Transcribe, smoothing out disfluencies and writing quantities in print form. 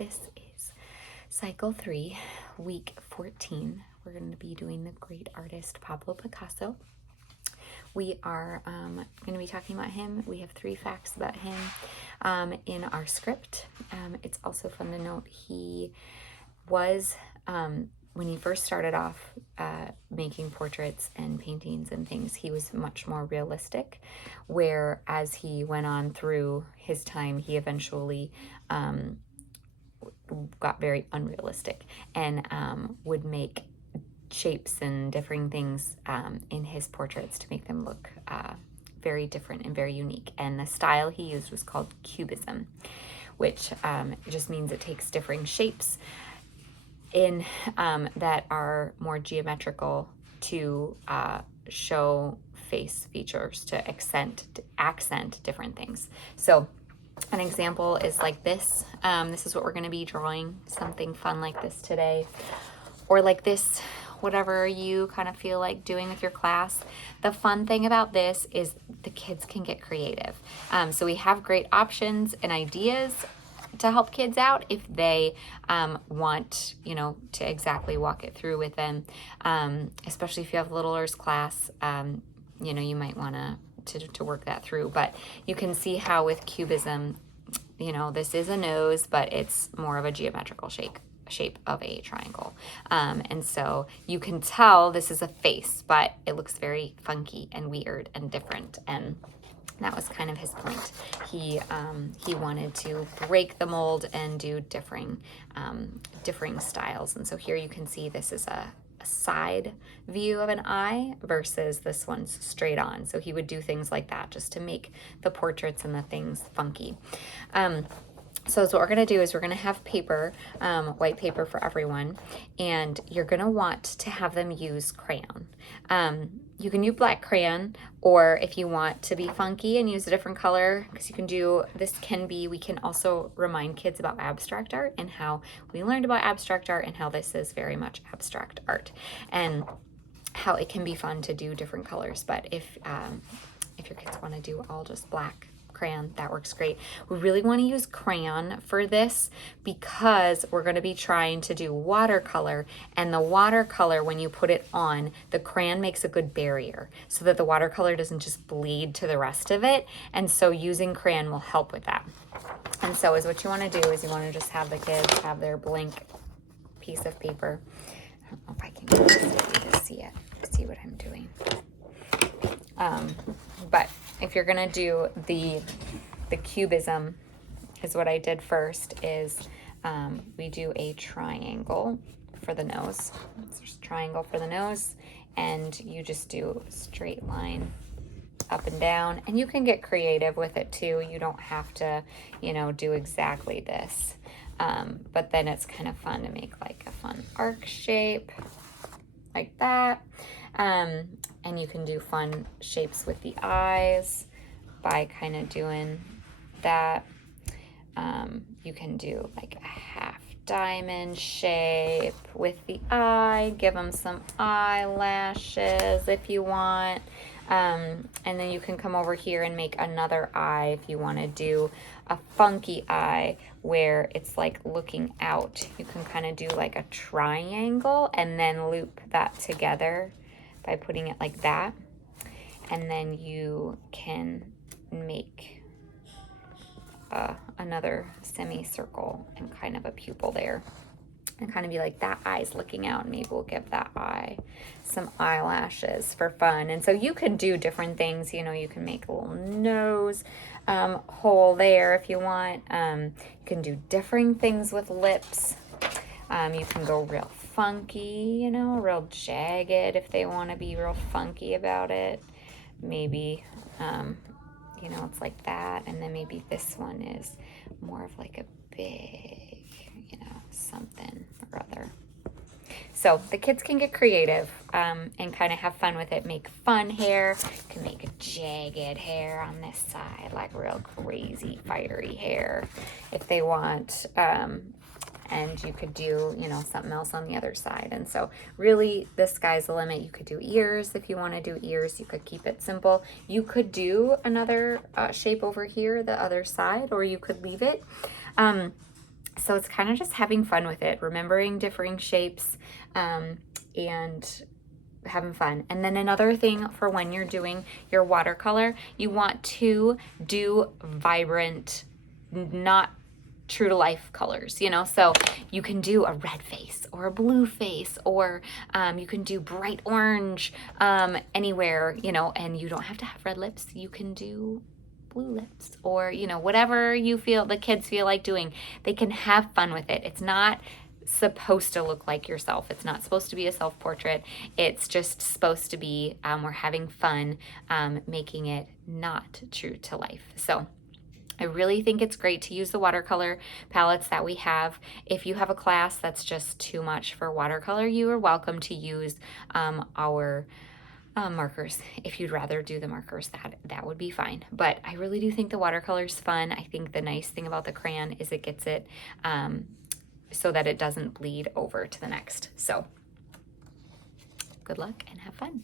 This is cycle 3, week 14. We're going to be doing the great artist Pablo Picasso. We are going to be talking about him. We have 3 facts about him in our script. It's also fun to note he was, when he first started off making portraits and paintings and things, he was much more realistic, where as he went on through his time, he eventually got very unrealistic and would make shapes and differing things in his portraits to make them look very different and very unique. And the style he used was called cubism, which just means it takes differing shapes in that are more geometrical to show face features, to accent different things. So an example is like this. This is what we're going to be drawing, something fun like this today, or like this, whatever you kind of feel like doing with your class. The fun thing about this is the kids can get creative. So we have great options and ideas to help kids out if they want, to exactly walk it through with them, especially if you have littlers class, you might want to work that through. But you can see how with cubism, this is a nose, but it's more of a geometrical shape of a triangle. And so you can tell this is a face, but it looks very funky and weird and different. And that was kind of his point. He wanted to break the mold and do differing styles. And so here you can see this is a side view of an eye versus this one's straight on. So he would do things like that just to make the portraits and the things funky. So what we're going to do is we're going to have paper, white paper for everyone, and you're going to want to have them use crayon. You can use black crayon, or if you want to be funky and use a different color, because you can do, we can also remind kids about abstract art and how we learned about abstract art and how this is very much abstract art and how it can be fun to do different colors. But if your kids want to do all just black crayon, that works great. We really want to use crayon for this because we're going to be trying to do watercolor, and the watercolor, when you put it on, the crayon makes a good barrier so that the watercolor doesn't just bleed to the rest of it. And so using crayon will help with that. And so what you want to do is you want to just have the kids have their blank piece of paper. I don't know if I can get this to see what I'm doing. But if you're gonna do the cubism, is what I did first is we do a triangle for the nose. So there's a triangle for the nose, and you just do a straight line up and down, and you can get creative with it too. You don't have to, do exactly this. But then it's kind of fun to make like a fun arc shape like that. And you can do fun shapes with the eyes by kind of doing that. You can do like a half diamond shape with the eye, give them some eyelashes if you want. And then you can come over here and make another eye if you want to do a funky eye where it's like looking out. You can kind of do like a triangle and then loop that together by putting it like that. And then you can make another semicircle and kind of a pupil there, and kind of be like that eye's looking out, and maybe we'll give that eye some eyelashes for fun. And so you can do different things. You can make a little nose hole there if you want. You can do differing things with lips. You can go real funky, real jagged if they want to be real funky about it. Maybe it's like that, and then maybe this one is more of like a big, something or other. So the kids can get creative and kind of have fun with it. Make fun hair. You can make a jagged hair on this side, like real crazy fiery hair if they want. And you could do, something else on the other side. And so really the sky's the limit. You could do ears if you want to do ears. You could keep it simple. You could do another shape over here, the other side, or you could leave it. So it's kind of just having fun with it, remembering differing shapes, and having fun. And then another thing for when you're doing your watercolor, you want to do vibrant, not true to life colors, you know, so you can do a red face or a blue face, or you can do bright orange anywhere, you know, and you don't have to have red lips. You can do blue lips, or, you know, whatever you feel the kids feel like doing. They can have fun with it. It's not supposed to look like yourself. It's not supposed to be a self-portrait. It's just supposed to be, we're having fun making it not true to life. So I really think it's great to use the watercolor palettes that we have. If you have a class that's just too much for watercolor, you are welcome to use our markers. If you'd rather do the markers, that would be fine. But I really do think the watercolor is fun. I think the nice thing about the crayon is it gets it so that it doesn't bleed over to the next. So good luck and have fun.